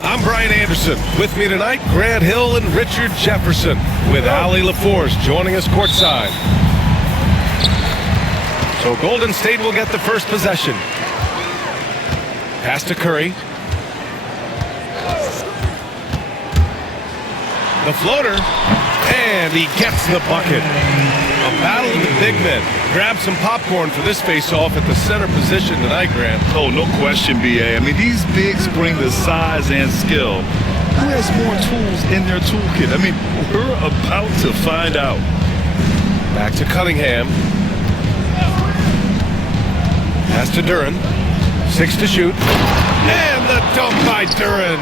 I'm Brian Anderson. With me tonight, Grant Hill and Richard Jefferson, with Allie LaForce joining us courtside. So Golden State will get the first possession. Pass to Curry. The floater, and he gets the bucket. A battle of the big men. Grab some popcorn for this face-off at the center position tonight, Grant. Oh, no question, B.A. I mean, these bigs bring the size and skill. Who has more tools in their toolkit? I mean, we're about to find out. Back to Cunningham. Pass to Duren. 6 to shoot. And the dunk by Duren.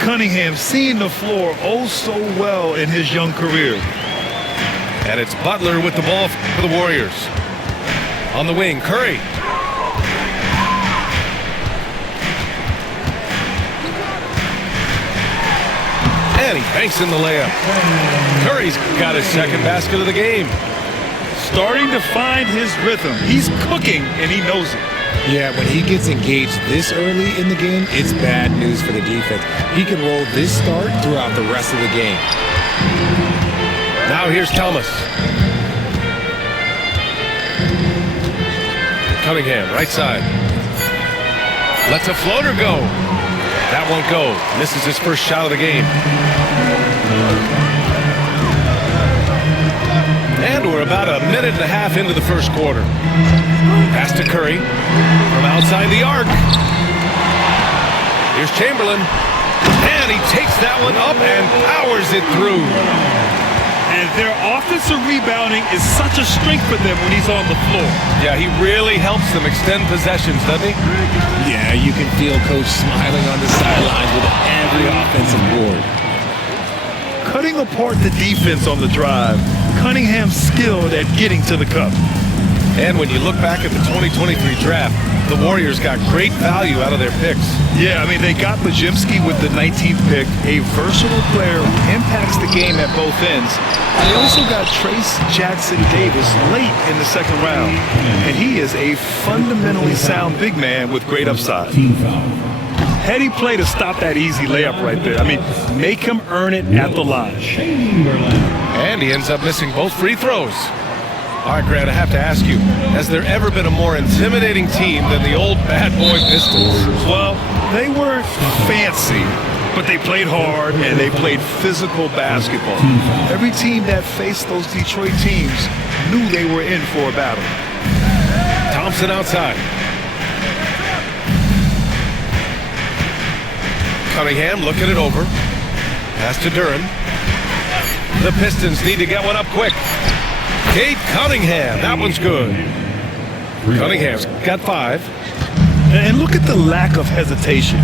Cunningham seeing the floor oh so well in his young career. And it's Butler with the ball for the Warriors. On the wing, Curry. And he banks in the layup. Curry's got his second basket of the game. Starting to find his rhythm. He's cooking, and he knows it. Yeah, when he gets engaged this early in the game, it's bad news for the defense. He can roll this start throughout the rest of the game. Now here's Thomas. Cunningham, right side. Lets a floater go. That won't go. Misses his first shot of the game. And we're about a minute and a half into the first quarter. Pass to Curry from outside the arc. Here's Chamberlain. And he takes that one up and powers it through. And their offensive rebounding is such a strength for them when he's on the floor. Yeah, he really helps them extend possessions, doesn't he? Yeah, you can feel Coach smiling on the sidelines with every offensive board. Cutting apart the defense on the drive, Cunningham's skilled at getting to the cup. And when you look back at the 2023 draft, the Warriors got great value out of their picks. Yeah, I mean, they got Majimski with the 19th pick, a versatile player who impacts the game at both ends. They also got Trace Jackson Davis late in the second round, and he is a fundamentally sound big man with great upside. Heady play to stop that easy layup right there. I mean, make him earn it at the line. And he ends up missing both free throws. All right, Grant, I have to ask you, has there ever been a more intimidating team than the old bad boy Pistons? Well, they weren't fancy, but they played hard and they played physical basketball. Every team that faced those Detroit teams knew they were in for a battle. Thompson outside. Cunningham looking it over. Pass to Duren. The Pistons need to get one up quick. Cade Cunningham, that one's good. Cunningham's got 5. And look at the lack of hesitation.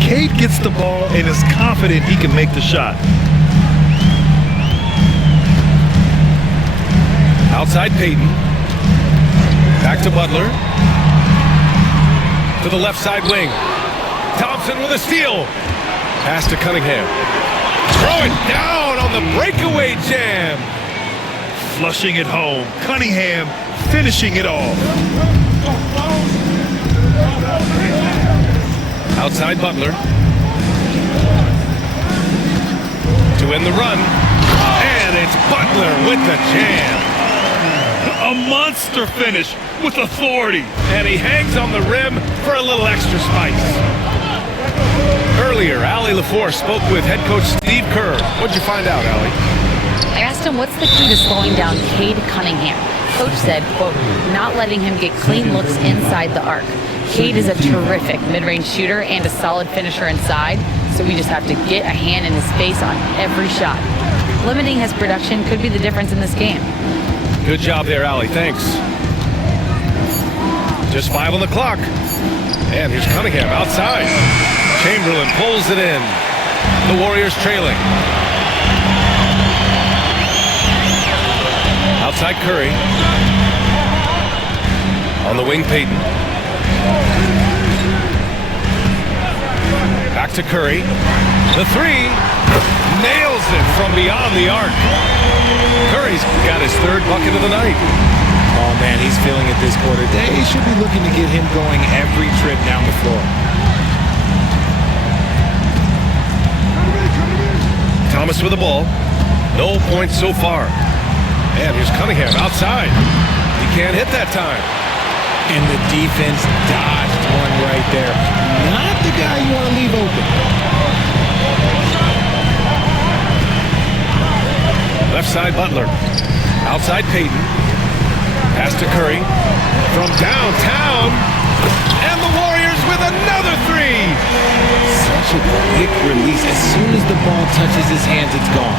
Cade gets the ball and is confident he can make the shot. Outside Payton. Back to Butler. To the left side wing. Thompson with a steal. Pass to Cunningham. Throw it down on the breakaway jam. Flushing it home. Cunningham finishing it off. Outside Butler. To end the run. And it's Butler with the jam. A monster finish with authority. And he hangs on the rim for a little extra spice. Earlier, Allie LaForce spoke with head coach Steve Kerr. What'd you find out, Allie? I asked him what's the key to slowing down Cade Cunningham. Coach said, quote, not letting him get clean looks inside the arc. Cade is a terrific mid-range shooter and a solid finisher inside, so we just have to get a hand in his face on every shot. Limiting his production could be the difference in this game. Good job there, Allie. Thanks. Just 5 on the clock. And here's Cunningham outside. Chamberlain pulls it in. The Warriors trailing. Outside Curry. On the wing, Payton. Back to Curry. The three. Nails it from beyond the arc. Curry's got his 3rd bucket of the night. Oh, man, he's feeling it this quarter. They should be looking to get him going every trip down the floor. Thomas with the ball. No points so far. And here's Cunningham outside. He can't hit that time. And the defense dodged one right there. Not the guy you want to leave open. Left side, Butler. Outside, Payton. Pass to Curry. From downtown. And the Warriors with another 3. Such a quick release. As soon as the ball touches his hands, it's gone.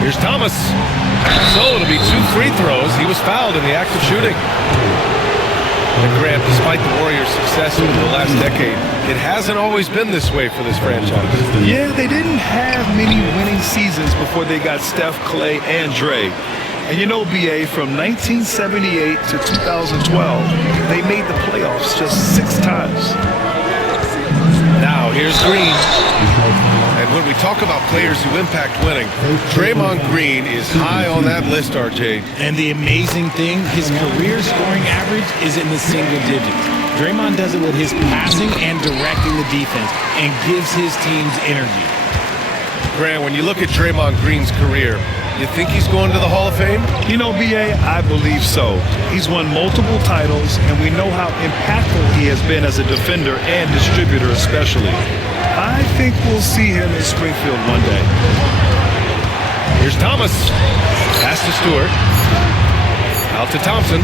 Here's Thomas. So it'll be 2 free throws. He was fouled in the act of shooting. And Grant, despite the Warriors' success over the last decade, it hasn't always been this way for this franchise. Yeah, they didn't have many winning seasons before they got Steph, Clay, and Dre. And you know, BA, from 1978 to 2012, they made the playoffs just 6 times. Now, here's Green. And when we talk about players who impact winning, Draymond Green is high on that list, RJ. And the amazing thing, his career scoring average is in the single digits. Draymond does it with his passing and directing the defense and gives his teams energy. Grant, when you look at Draymond Green's career, you think he's going to the Hall of Fame? You know, BA, I believe so. He's won multiple titles, and we know how impactful he has been as a defender and distributor especially. I think we'll see him in Springfield one day. Here's Thomas. Pass to Stewart. Out to Thompson.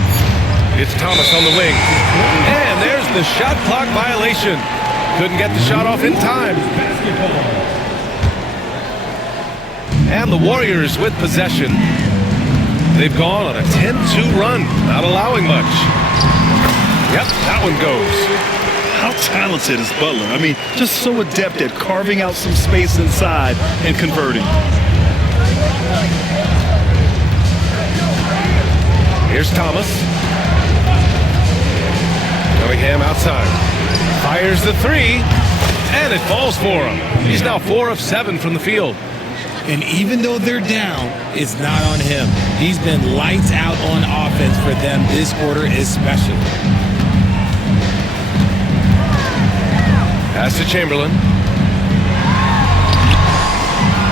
It's Thomas on the wing. And there's the shot clock violation. Couldn't get the shot off in time. And the Warriors with possession. They've gone on a 10-2 run, not allowing much. Yep, that one goes. How talented is Butler? I mean, just so adept at carving out some space inside and converting. Here's Thomas. Cunningham outside. Fires the 3, and it falls for him. He's now 4 of 7 from the field. And even though they're down, it's not on him. He's been lights out on offense for them this quarter especially. Pass to Chamberlain.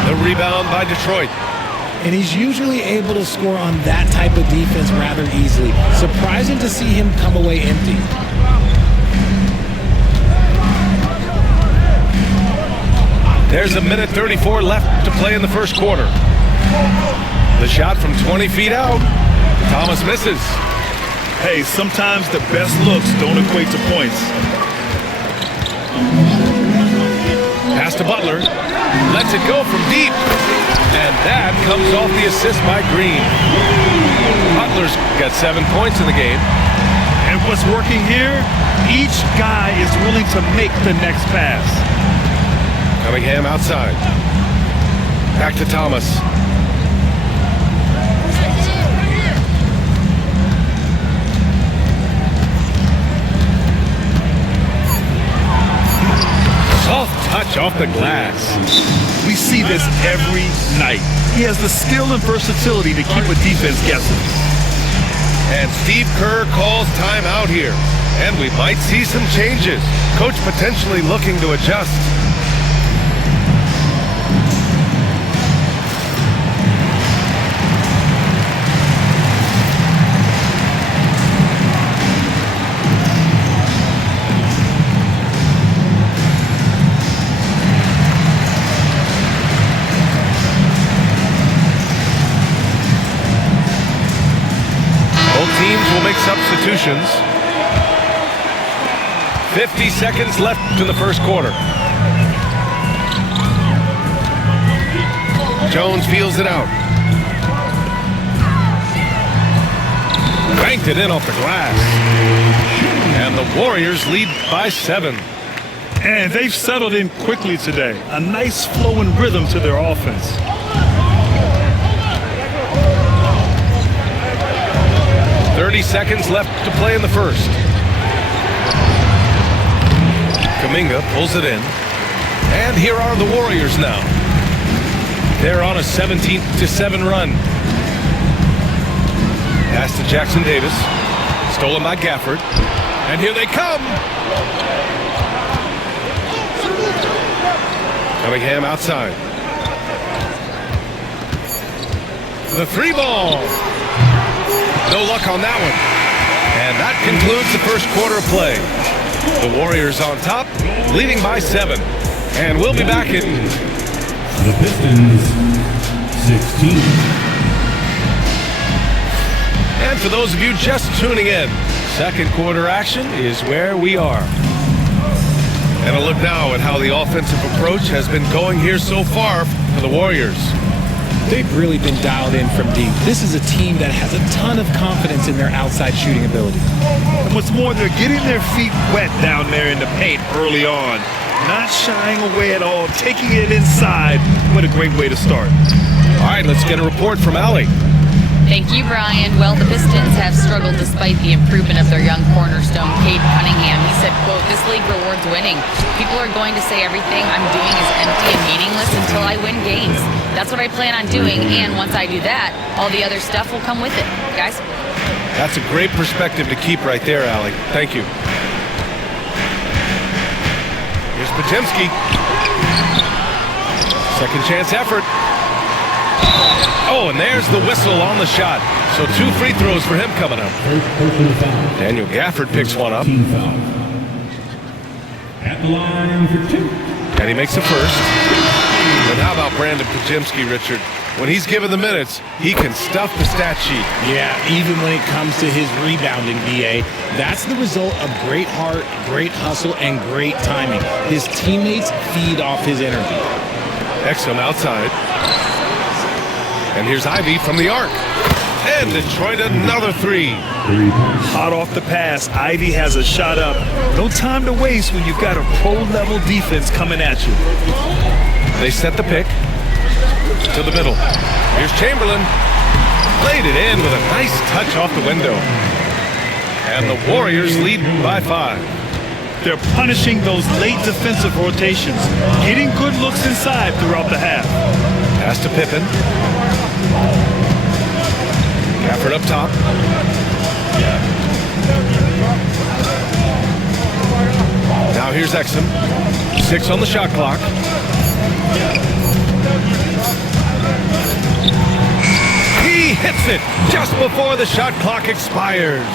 The rebound by Detroit. And he's usually able to score on that type of defense rather easily. Surprising to see him come away empty. There's 1:34 left to play in the first quarter. The shot from 20 feet out. Thomas misses. Hey, sometimes the best looks don't equate to points. Pass to Butler. Lets it go from deep. And that comes off the assist by Green. Butler's got 7 points in the game. And what's working here? Each guy is willing to make the next pass. Cunningham outside. Back to Thomas. Soft touch off the glass. We see this every night. He has the skill and versatility to keep a defense guessing. And Steve Kerr calls timeout here. And we might see some changes. Coach potentially looking to adjust. Teams will make some substitutions. 50 seconds left in the first quarter. Jones feels it out. Banked it in off the glass. And the Warriors lead by 7. And they've settled in quickly today. A nice flowing rhythm to their offense. Seconds left to play in the first. Kuminga pulls it in. And here are the Warriors now. They're on a 17-7 run. Pass to Jackson Davis. Stolen by Gafford. And here they come. Cunningham outside. The 3-ball. No luck on that one. And that concludes the first quarter of play. The Warriors on top, leading by 7. And we'll be back in the Pistons 16. And for those of you just tuning in, second quarter action is where we are. And a look now at how the offensive approach has been going here so far for the Warriors. They've really been dialed in from deep. This is a team that has a ton of confidence in their outside shooting ability. And what's more, they're getting their feet wet down there in the paint early on. Not shying away at all, taking it inside. What a great way to start. All right, let's get a report from Allie. Thank you, Brian. Well, the Pistons have struggled despite the improvement of their young cornerstone, Cade Cunningham. He said, quote, "This league rewards winning. People are going to say everything I'm doing is empty and meaningless until I win games. That's what I plan on doing, and once I do that, all the other stuff will come with it." Guys? That's a great perspective to keep right there, Allie. Thank you. Here's Podziemski. Second chance effort. Oh, and there's the whistle on the shot. So 2 free throws for him coming up. Daniel Gafford picks one up. At the line for 2. And he makes the first. And how about Brandon Podziemski, Richard? When he's given the minutes, he can stuff the stat sheet. Yeah, even when it comes to his rebounding, BA, that's the result of great heart, great hustle, and great timing. His teammates feed off his energy. Exum outside. And here's Ivy from the arc. And Detroit another 3. Hot off the pass, Ivy has a shot up. No time to waste when you've got a pro-level defense coming at you. They set the pick to the middle. Here's Chamberlain. Laid it in with a nice touch off the window. And the Warriors lead by 5. They're punishing those late defensive rotations, getting good looks inside throughout the half. Pass to Pippen. Gafford up top. Now here's Exum. 6 on the shot clock. He hits it just before the shot clock expires.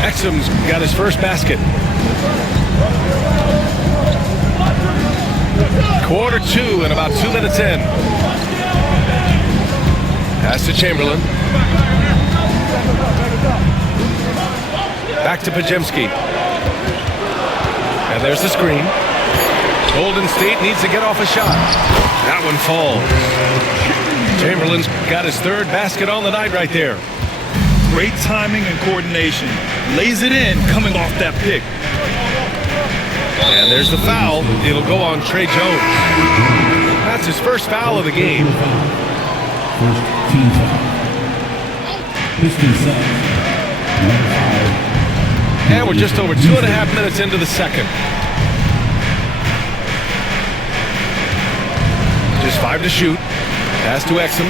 Exum's got his first basket. Quarter 2 and about 2 minutes in. Pass to Chamberlain. Back to Podziemski. And there's the screen. Golden State needs to get off a shot. That one falls. Chamberlain's got his 3rd basket on the night right there. Great timing and coordination. Lays it in coming off that pick. And there's the foul. It'll go on Trey Jones. That's his first foul of the game. First team foul. Pistons 7. And we're just over 2.5 minutes into the second. Just 5 to shoot. Pass to Exum.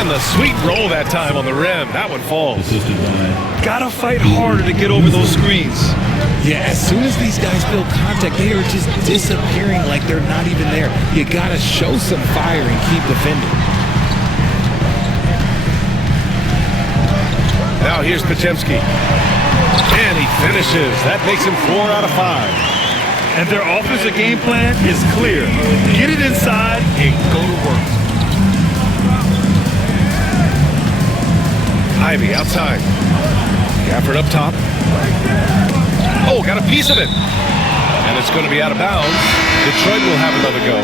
And the sweet roll that time on the rim. That one falls. Gotta fight harder to get over those screens. Yeah, as soon as these guys build contact, they are just disappearing like they're not even there. You gotta show some fire and keep defending. Now here's Podziemski. And he finishes. That makes him 4 out of 5. And their offensive game plan is clear. Get it inside and go to work. Ivy outside. Gafford up top. Oh, got a piece of it. And it's going to be out of bounds. Detroit will have another go.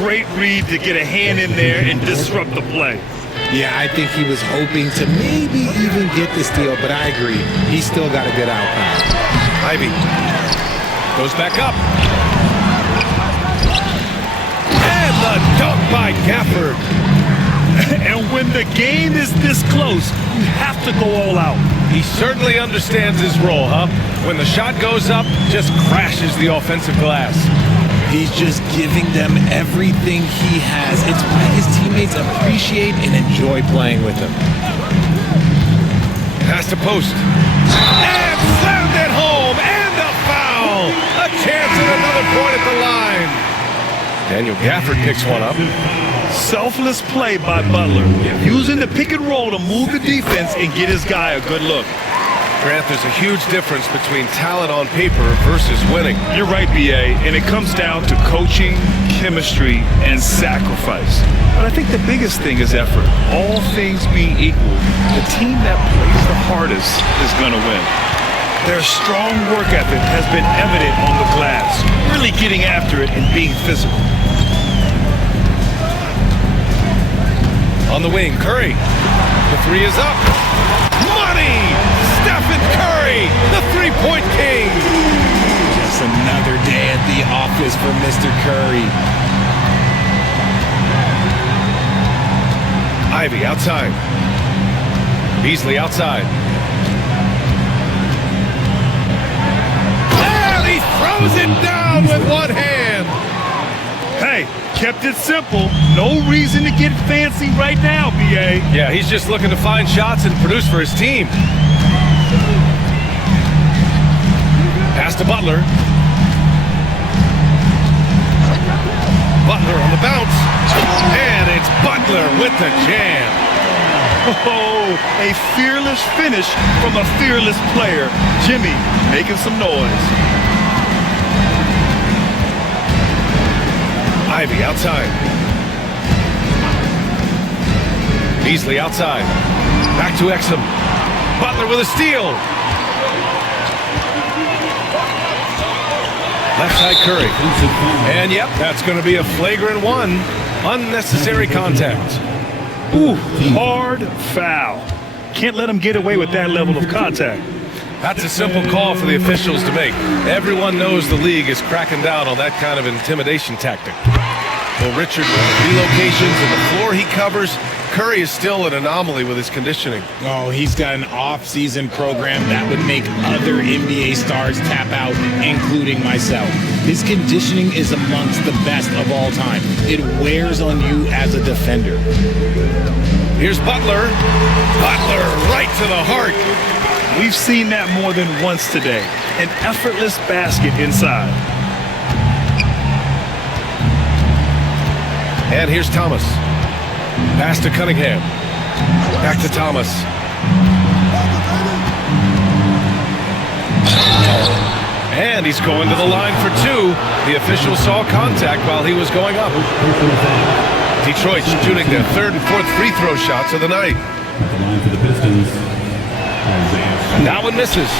Great read to get a hand in there and disrupt the play. Yeah, I think he was hoping to maybe even get the steal, but I agree. He still got a good outcome. Ivy goes back up. And the dunk by Gafford. And when the game is this close, you have to go all out. He certainly understands his role, huh? When the shot goes up, just crashes the offensive glass. He's just giving them everything he has. It's why his teammates appreciate and enjoy playing with him. Pass to post. And slammed it home. And a foul. A chance at another point at the line. Daniel Gafford picks one up. Selfless play by Butler, using the pick and roll to move the defense and get his guy a good look. Grant, there's a huge difference between talent on paper versus winning. You're right, B.A., and it comes down to coaching, chemistry, and sacrifice. But I think the biggest thing is effort. All things being equal, the team that plays the hardest is going to win. Their strong work ethic has been evident on the glass, really getting after it and being physical. On the wing, Curry. The three is up. Money! Stephen Curry, the three-point king. Just another day at the office for Mr. Curry. Ivy outside. Beasley outside. And he throws it down with one hand. Hey, kept it simple. No reason to get fancy right now, B.A. Yeah, he's just looking to find shots and produce for his team. Pass to Butler. Butler on the bounce. And it's Butler with the jam. Oh, a fearless finish from a fearless player. Jimmy making some noise. Ivy outside. Beasley outside. Back to Exum. Butler with a steal. Left side Curry. And yep, that's going to be a flagrant one. Unnecessary contact. Ooh, hard foul. Can't let him get away with that level of contact. That's a simple call for the officials to make. Everyone knows the league is cracking down on that kind of intimidation tactic. Well, Richard, with the relocations and the floor he covers, Curry is still an anomaly with his conditioning. Oh, he's got an off-season program that would make other NBA stars tap out, including myself. His conditioning is amongst the best of all time. It wears on you as a defender. Here's Butler. Butler right to the heart. We've seen that more than once today. An effortless basket inside. And here's Thomas. Pass to Cunningham. Back to Thomas. And he's going to the line for two. The official saw contact while he was going up. Detroit shooting their third and fourth free throw shots of the night. At the line for the Pistons, That one misses.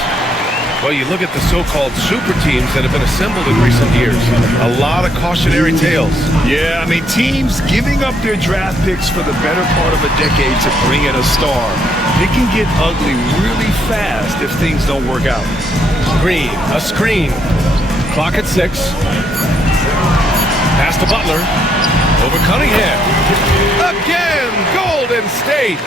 Well, you look at the so-called super teams that have been assembled in recent years. A lot of cautionary tales. Yeah, I mean, teams giving up their draft picks for the better part of a decade to bring in a star. It can get ugly really fast if things don't work out. Green, a screen. Clock at 6. Pass to Butler. Over Cunningham. Again, Golden State.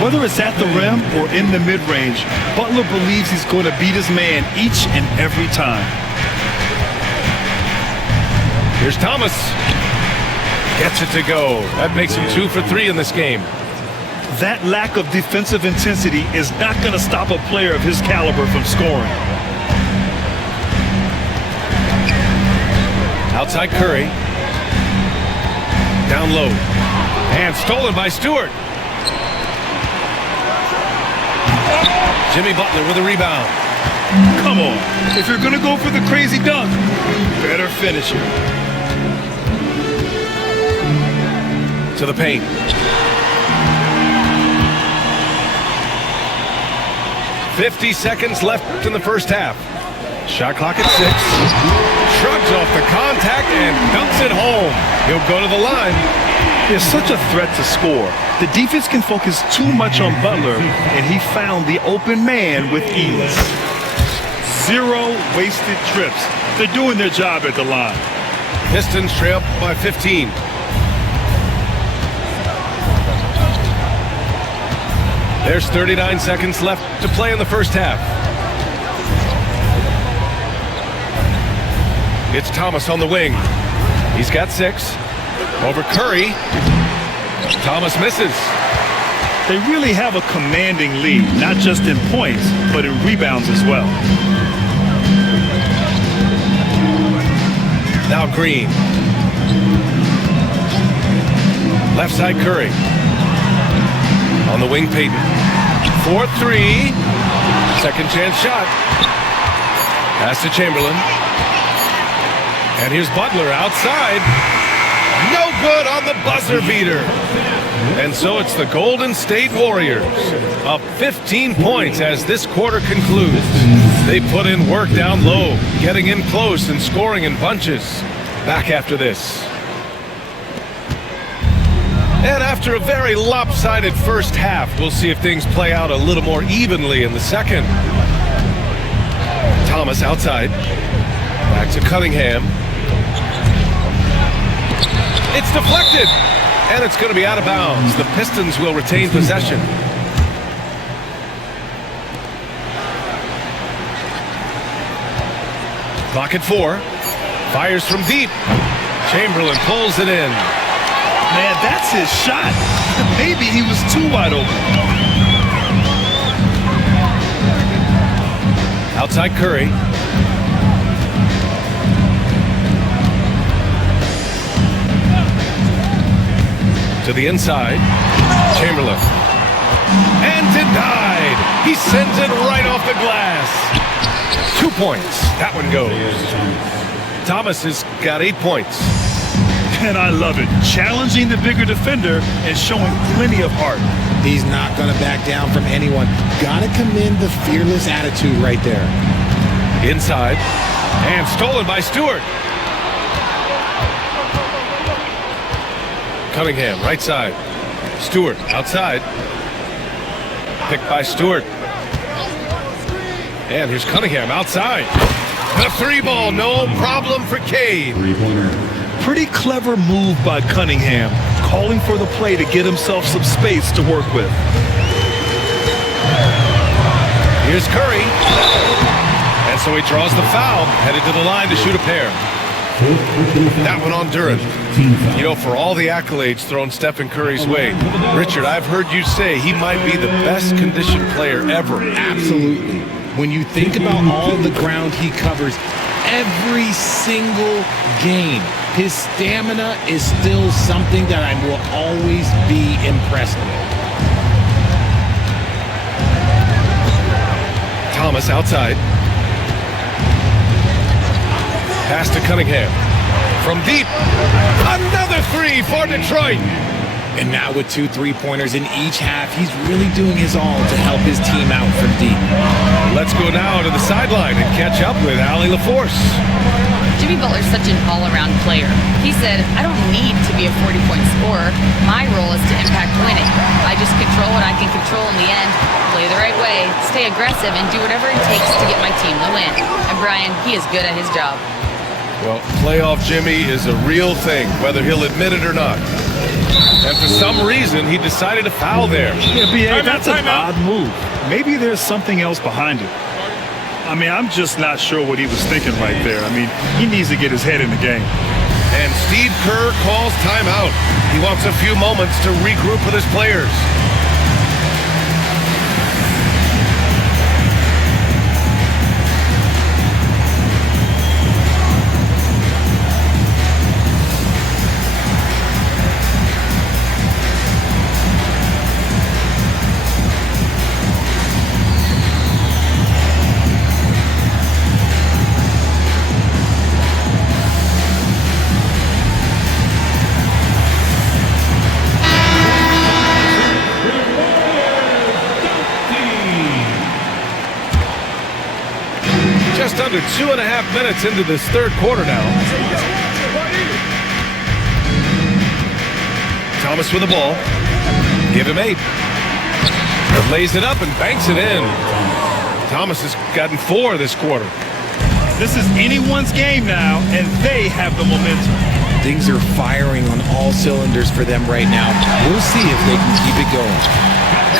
Whether it's at the rim or in the mid-range, Butler believes he's going to beat his man each and every time. Here's Thomas. Gets it to go. That makes him 2 for 3 in this game. That lack of defensive intensity is not going to stop a player of his caliber from scoring. Outside Curry. Down low. And stolen by Stewart. Jimmy Butler with a rebound. Come on. If you're going to go for the crazy dunk, better finish it. To the paint. 50 seconds left in the first half. Shot clock at 6. Shrugs off the contact and dumps it home. He'll go to the line. There's such a threat to score. The defense can focus too much on Butler, and he found the open man with ease. 0 wasted trips. They're doing their job at the line. Pistons trail by 15. There's 39 seconds left to play in the first half. It's Thomas on the wing. He's got 6. Over Curry. Thomas misses. They really have a commanding lead, not just in points, but in rebounds as well. Now Green. Left side Curry. On the wing Payton. 4-3. Second chance shot. Pass to Chamberlain. And here's Butler outside. No good on the buzzer beater. And so it's the Golden State Warriors up 15 points as this quarter concludes. They put in work down low, getting in close and scoring in bunches. Back after this. And after a very lopsided first half, we'll see if things play out a little more evenly in the second. Thomas outside. Back to Cunningham. It's deflected, and it's going to be out of bounds. The Pistons will retain possession. Clock at 4. Fires from deep. Chamberlain pulls it in. Man, that's his shot. Maybe he was too wide open. Outside Curry. To the inside. Chamberlain. And denied. He sends it right off the glass. 2 points. That one goes. Thomas has got 8 points. And I love it. Challenging the bigger defender and showing plenty of heart. He's not going to back down from anyone. Gotta commend the fearless attitude right there. Inside. And stolen by Stewart. Cunningham, right side. Stewart, outside. Picked by Stewart. And here's Cunningham, outside. The 3-ball, no problem for Cade. Three-pointer. Pretty clever move by Cunningham, calling for the play to get himself some space to work with. Here's Curry. And so he draws the foul, headed to the line to shoot a pair. That one on Duren. You know, for all the accolades thrown Stephen Curry's way, Richard, I've heard you say he might be the best conditioned player ever. Absolutely. When you think about all the ground he covers every single game, his stamina is still something that I will always be impressed with. Thomas outside. Pass to Cunningham. From deep. Another 3 for Detroit. And now with 2 3-pointers in each half, he's really doing his all to help his team out from deep. Let's go now to the sideline and catch up with Allie LaForce. Jimmy Butler's such an all-around player. He said, I don't need to be a 40-point scorer. My role is to impact winning. I just control what I can control in the end, play the right way, stay aggressive, and do whatever it takes to get my team the win. And Brian, he is good at his job. Well, playoff Jimmy is a real thing, whether he'll admit it or not. And for some reason, he decided to foul there. Yeah, B.A., that's an odd move. Maybe there's something else behind it. I mean, I'm just not sure what he was thinking right there. I mean, he needs to get his head in the game. And Steve Kerr calls timeout. He wants a few moments to regroup with his players. just under 2.5 minutes into this third quarter now. Thomas with the ball. Give him 8. Lays it up and banks it in. Thomas has gotten 4 this quarter. This is anyone's game now, and they have the momentum. Things are firing on all cylinders for them right now. We'll see if they can keep it going.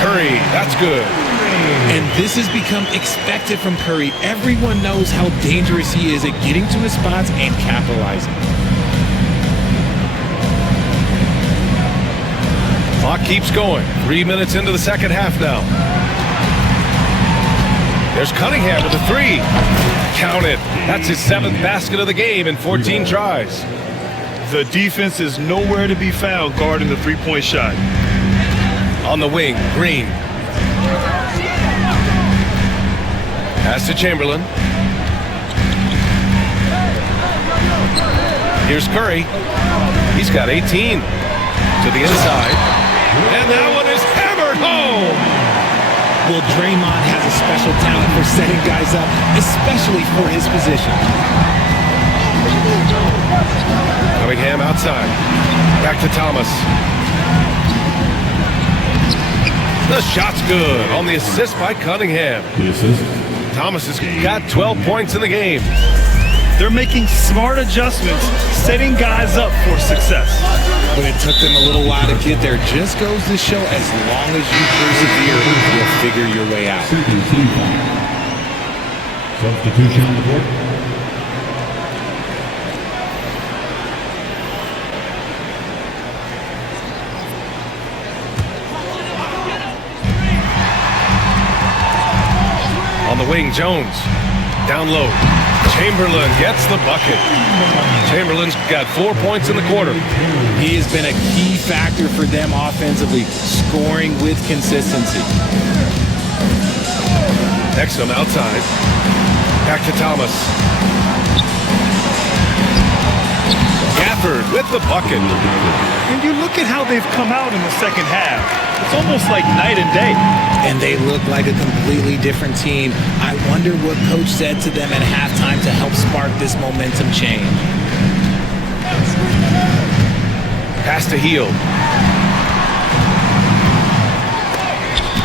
Curry, that's good. And this has become expected from Curry. Everyone knows how dangerous he is at getting to his spots and capitalizing. Clock keeps going. 3 minutes into the second half now. There's Cunningham with a 3. Count it. That's his 7th basket of the game in 14 tries. The defense is nowhere to be found guarding the three-point shot. On the wing, Green. Pass to Chamberlain. Here's Curry. He's got 18. To the inside. And that one is hammered home. Well, Draymond has a special talent for setting guys up, especially for his position. Cunningham outside. Back to Thomas. The shot's good on the assist by Cunningham. The assist. Thomas has got 12 points in the game. They're making smart adjustments, setting guys up for success. But it took them a little while to get there. Just goes to show as long as you persevere, you'll figure your way out. Second team foul. Substitution on the court. On the wing, Jones. Down low. Chamberlain gets the bucket. Chamberlain's got 4 points in the quarter. He has been a key factor for them offensively, scoring with consistency. Exum outside. Back to Thomas. Gafford with the bucket. And you look at how they've come out in the second half. It's almost like night and day. And they look like a completely different team. I wonder what coach said to them at halftime to help spark this momentum change. Pass to Heel.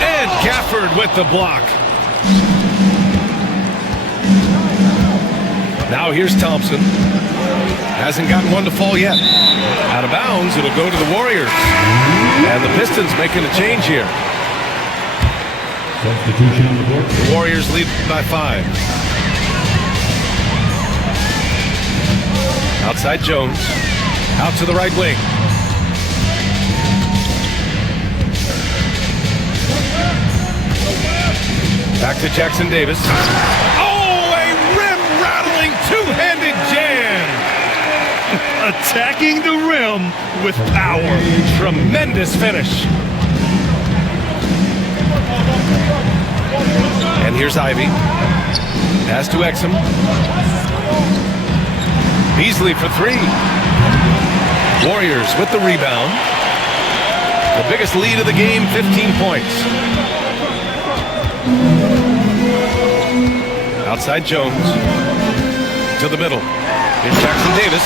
And Gafford with the block. Now here's Thompson. Hasn't gotten one to fall yet. Out of bounds, it'll go to the Warriors. And the Pistons making a change here. Substitution on the court. The Warriors lead by 5. Outside Jones. Out to the right wing. Back to Jackson Davis. Oh, a rim-rattling two-handed jam. Attacking the rim with power. Tremendous finish. And here's Ivy. Pass to Exum. Beasley for 3. Warriors with the rebound. The biggest lead of the game, 15 points. Outside Jones. To the middle. Here's Jackson Davis.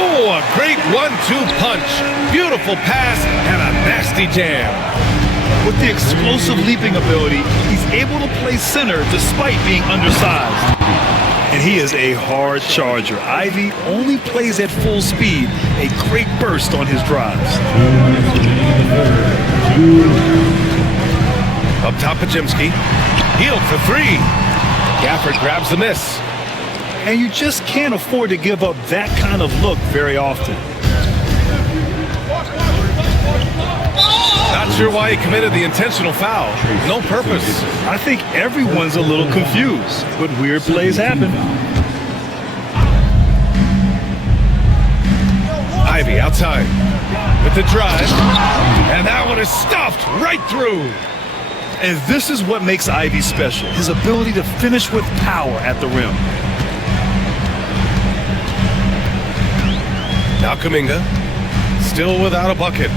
Oh, a great 1-2 punch. Beautiful pass and a nasty jam. With the explosive leaping ability, he's able to play center despite being undersized. And he is a hard charger. Ivy only plays at full speed. A great burst on his drives. Up top, Pajemski. Healed for 3. Gafford grabs the miss. And you just can't afford to give up that kind of look very often. Not sure why he committed the intentional foul. No purpose. I think everyone's a little confused, but weird plays happen. Ivy outside with the drive. And that one is stuffed right through. And this is what makes Ivy special, his ability to finish with power at the rim. Now Kuminga, still without a bucket.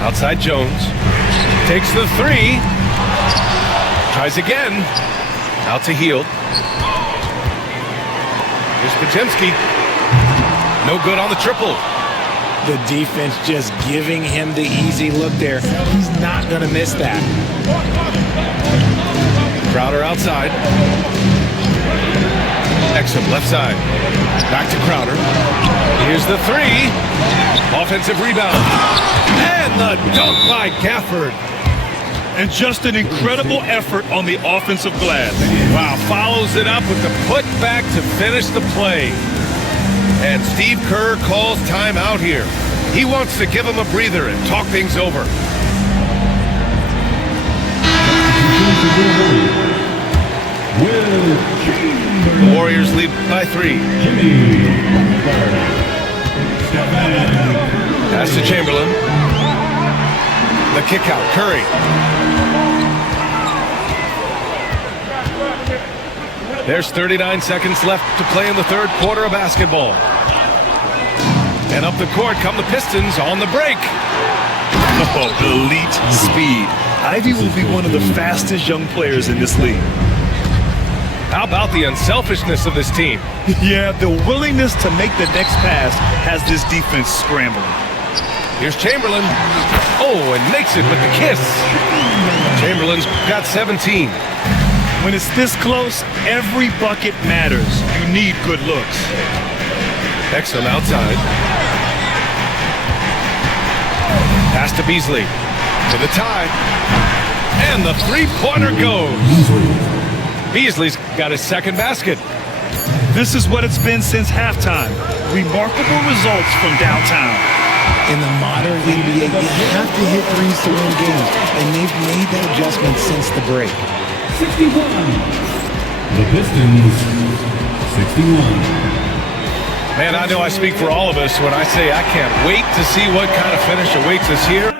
Outside Jones, takes the 3, tries again, Out to Hield. Here's Pajemski. No good on the triple. The defense just giving him the easy look there. He's not going to miss that. Crowder outside. Exum left side. Back to Crowder. Here's the three. Offensive rebound. And the dunk by Gafford. And just an incredible effort on the offensive glass. Wow, follows it up with the putback to finish the play. And Steve Kerr calls timeout here. He wants to give him a breather and talk things over. The Warriors lead by 3. Pass to Chamberlain. The kick out, Curry. There's 39 seconds left to play in the third quarter of basketball. And up the court come the Pistons on the break. Oh, elite speed. Ivy will be one of the fastest young players in this league. How about the unselfishness of this team? Yeah, the willingness to make the next pass has this defense scrambling. Here's Chamberlain. Oh, and makes it with the kiss. Chamberlain's got 17. When it's this close, every bucket matters. You need good looks. Exum outside. Pass to Beasley. For the tie. And the three-pointer goes. Beasley's got his second basket. This is what it's been since halftime. Remarkable results from downtown. In the modern NBA, you have to hit threes to win games, and they've made that adjustment since the break. 61. The Pistons, 61. Man, I know I speak for all of us when I say I can't wait to see what kind of finish awaits us here.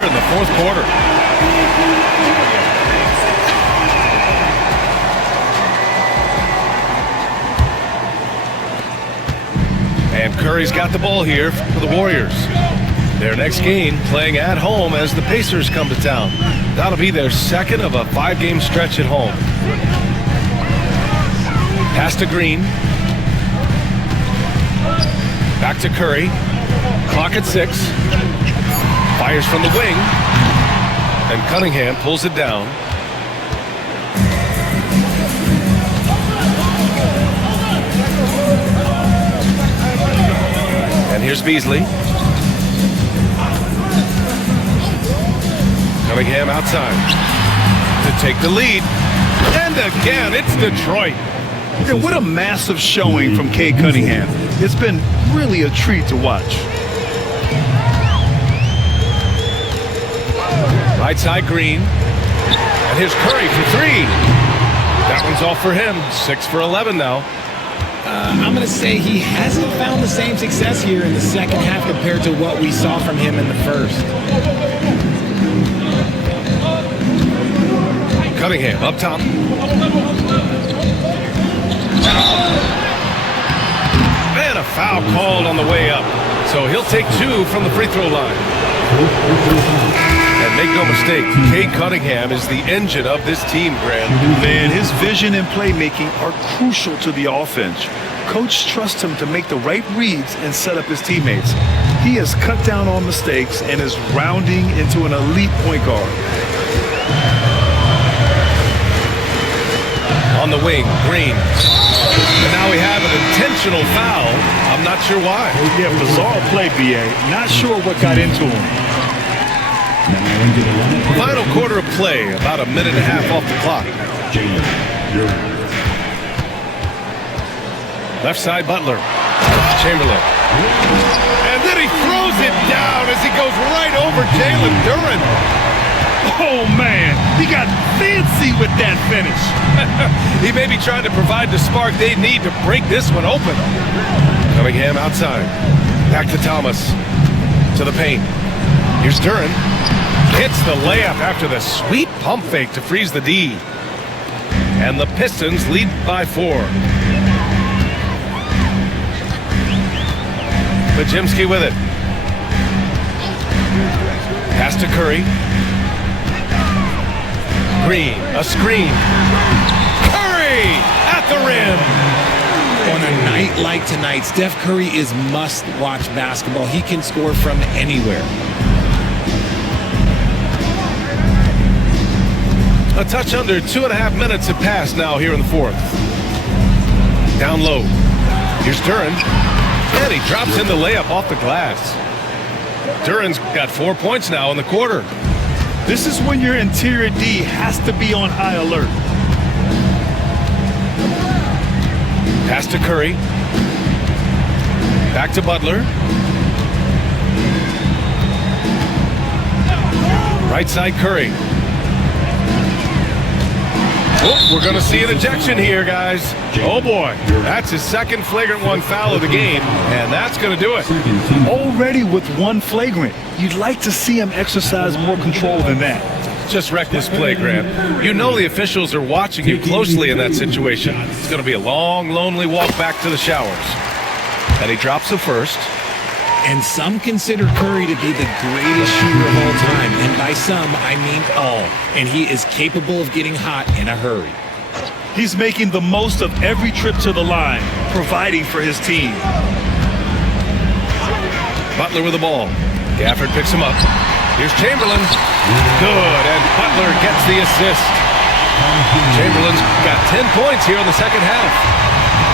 In the fourth quarter. And Curry's got the ball here for the Warriors. Their next game playing at home as the Pacers come to town. That'll be their second of a 5-game stretch at home. Pass to Green. Back to Curry. Clock at 6. Fires from the wing. And Cunningham pulls it down. And here's Beasley. Cunningham outside to take the lead. And again, it's Detroit. Yeah, what a massive showing from Cade Cunningham. It's been really a treat to watch. Right side Green. And here's Curry for 3. That one's off for him. 6 for 11 now. I'm going to say he hasn't found the same success here in the second half compared to what we saw from him in the first. Cunningham up top. And a foul called on the way up. So he'll take 2 from the free throw line. And make no mistake, Cade Cunningham is the engine of this team, Grant. Man, his vision and playmaking are crucial to the offense. Coach trusts him to make the right reads and set up his teammates. He has cut down on mistakes and is rounding into an elite point guard. On the wing, Green. And now we have an intentional foul. I'm not sure why. Yeah, bizarre play, B.A. Not sure what got into him. Final quarter of play, about a minute and a half off the clock. Left side, Butler. Chamberlain. And then he throws it down as he goes right over Jalen Duren. Oh, man, he got fancy with that finish. He may be trying to provide the spark they need to break this one open. Cunningham outside. Back to Thomas. To the paint. Here's Duren. Hits the layup after the sweet pump fake to freeze the D. And the Pistons lead by 4. Pajemski with it. Pass to Curry. Green, a screen. Curry at the rim. On a night like tonight, Steph Curry is must-watch basketball. He can score from anywhere. A touch under 2.5 minutes have passed now here in the fourth. Down low. Here's Duren. And he drops in the layup off the glass. Duren's got 4 points now in the quarter. This is when your interior D has to be on high alert. Pass to Curry. Back to Butler. Right side Curry. Oh, we're going to see an ejection here, guys. Oh, boy. That's his second flagrant one foul of the game, and that's going to do it. Already with one flagrant. You'd like to see him exercise more control than that. Just reckless play, Graham. You know the officials are watching you closely in that situation. It's going to be a long, lonely walk back to the showers. And he drops the first. And some consider Curry to be the greatest shooter of all time. And by some, I mean all. And he is capable of getting hot in a hurry. He's making the most of every trip to the line, providing for his team. Butler with the ball. Gafford picks him up. Here's Chamberlain. Good, and Butler gets the assist. Chamberlain's got 10 points here in the second half.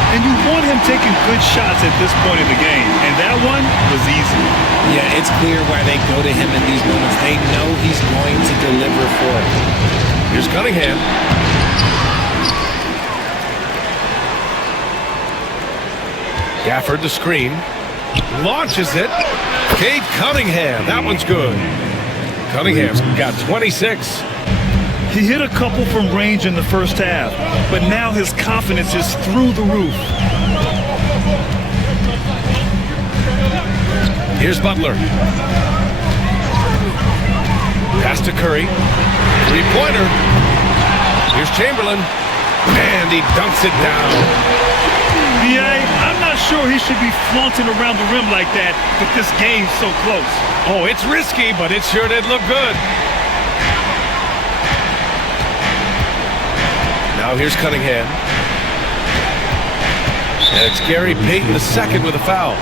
And you want him taking good shots at this point in the game, and that one was easy. Yeah, it's clear why they go to him in these moments. They know he's going to deliver for it. Here's Cunningham. Gafford the screen. Launches it. Cade Cunningham. That one's good. Cunningham's got 26. He hit a couple from range in the first half, but now his confidence is through the roof. Here's Butler. Pass to Curry. Three-pointer. Here's Chamberlain. And he dunks it down. I'm not sure he should be flaunting around the rim like that with this game so close. Oh, it's risky, but it sure did look good. Now here's Cunningham. And it's Gary Payton II with a foul.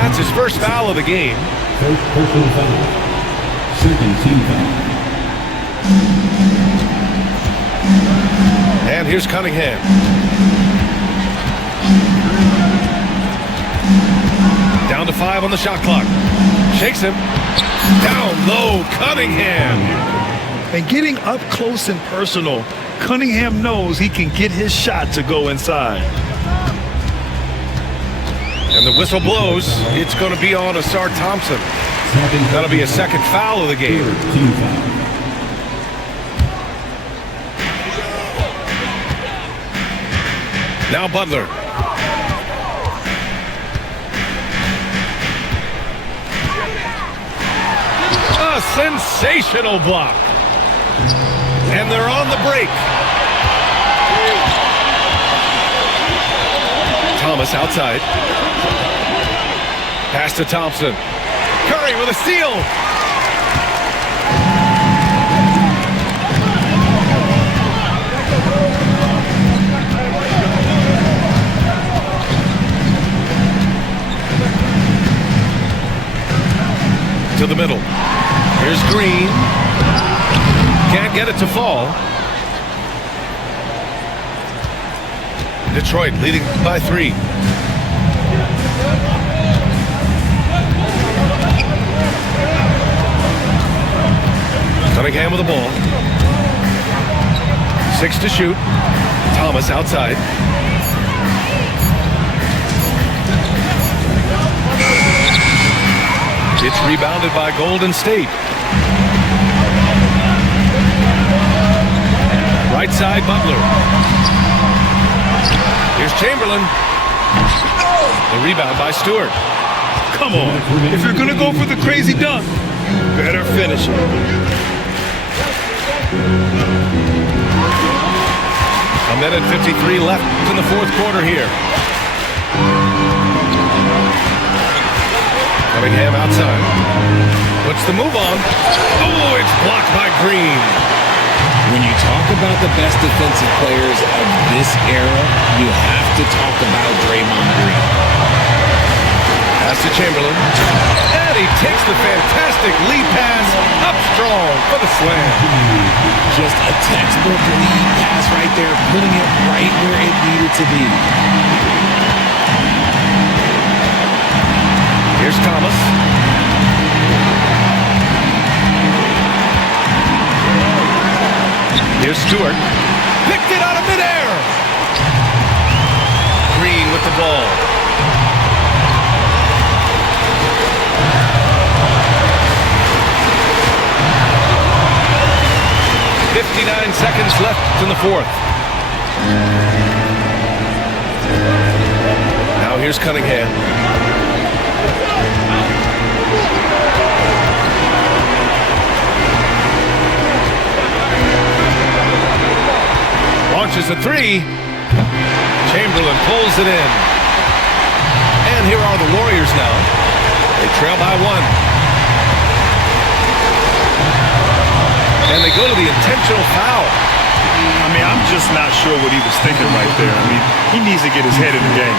That's his first foul of the game. First personal foul. Second team foul. And here's Cunningham. Down to 5 on the shot clock. Shakes him. Down low, Cunningham. And getting up close and personal, Cunningham knows he can get his shot to go inside. And the whistle blows. It's going to be on Asar Thompson. That'll be a second foul of the game. Team foul. Now Butler. A sensational block. And they're on the break. Thomas outside. Pass to Thompson. Curry with a steal. To the middle. Here's Green. Can't get it to fall. Detroit leading by 3. Cunningham with the ball. 6 to shoot. Thomas outside. It's rebounded by Golden State. Right side, Butler. Here's Chamberlain. The rebound by Stewart. Come on. If you're going to go for the crazy dunk, you better finish it. A minute 53 left in the fourth quarter here. Cunningham outside. Puts the move on. Oh, it's blocked by Green. When you talk about the best defensive players of this era, you have to talk about Draymond Green. Pass to Chamberlain. And he takes the fantastic lead pass up strong for the slam. Just a textbook lead pass right there, putting it right where it needed to be. Here's Thomas. Here's Stewart. Picked it out of midair. Green with the ball. .59 seconds left in the fourth. Now here's Cunningham. Launches a three. Chamberlain pulls it in. And here are the Warriors now. They trail by one. And they go to the intentional foul. I mean, I'm just not sure what he was thinking right there. I mean, he needs to get his head in the game.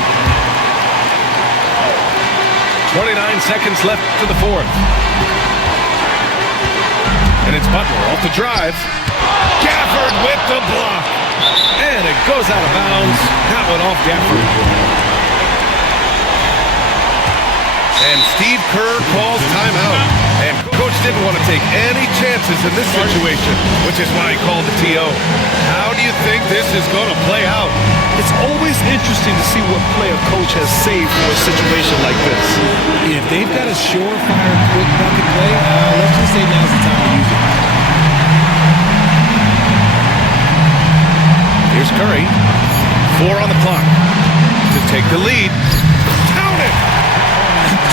29 seconds left to the fourth. And it's Butler off the drive. Gafford with the block. And it goes out of bounds. That one off Gafford. And Steve Kerr calls timeout. And coach didn't want to take any chances in this situation, which is why he called the TO. How do you think this is going to play out? It's always interesting to see what play a coach has saved for a situation like this. If they've got a surefire, quick bucket play, let's just say now's the time to use it. Here's Curry. 4 on the clock to take the lead. Count it!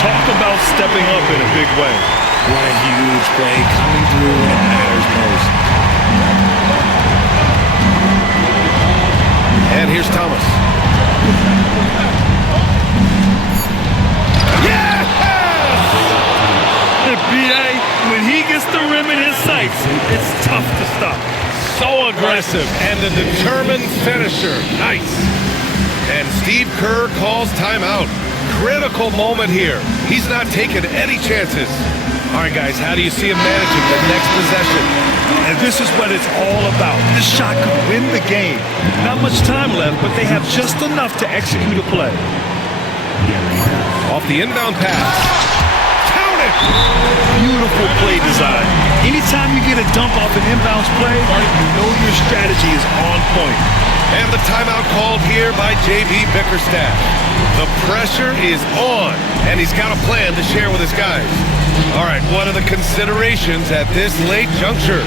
Talk about stepping up in a big way. What a huge play coming through when it matters most. And here's Thomas. Yes! The BA, when he gets the rim in his sights, it's tough to stop. So aggressive and a determined finisher. Nice. And Steve Kerr calls timeout. Critical moment here. He's not taking any chances. All right, guys, how do you see him managing the next possession? And this is what it's all about. This shot could win the game. Not much time left, but they have just enough to execute a play. Off the inbound pass. Count it! Beautiful play design. Anytime you get a dump off an inbounds play, you know your strategy is on point. And the timeout called here by J.B. Bickerstaff. The pressure is on, and he's got a plan to share with his guys. All right, what are the considerations at this late juncture?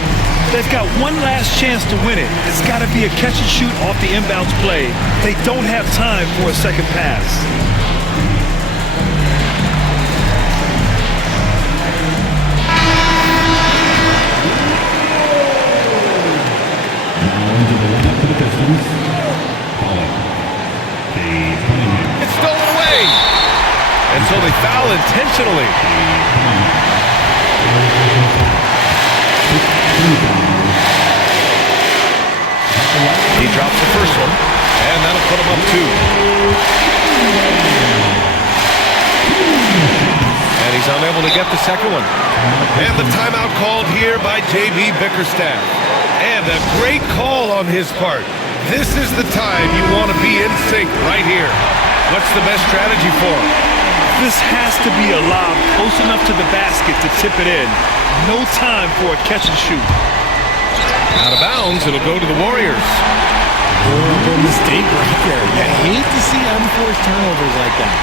They've got one last chance to win it. It's got to be a catch and shoot off the inbounds play. They don't have time for a second pass. Into the lineup for the Pistons. Falling. Cade Cunningham. It's stolen away. And so they foul intentionally. He drops the first one, and that'll put him up 2. And he's unable to get the second one. And the timeout called here by J.B. Bickerstaff. And a great call on his part. This is the time you want to be in sync right here. What's the best strategy for him? This has to be a lob close enough to the basket to tip it in. No time for a catch and shoot. Out of bounds, it'll go to the Warriors. Horrible mistake right there. You hate to see unforced turnovers like that.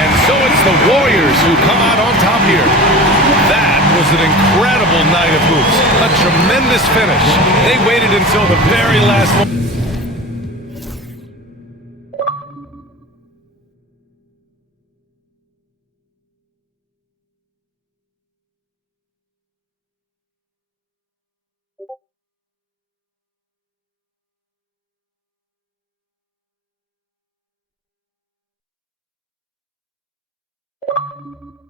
And so it's the Warriors who come out on top here. That was an incredible night of hoops. A tremendous finish. They waited until the very last moment. Pollock.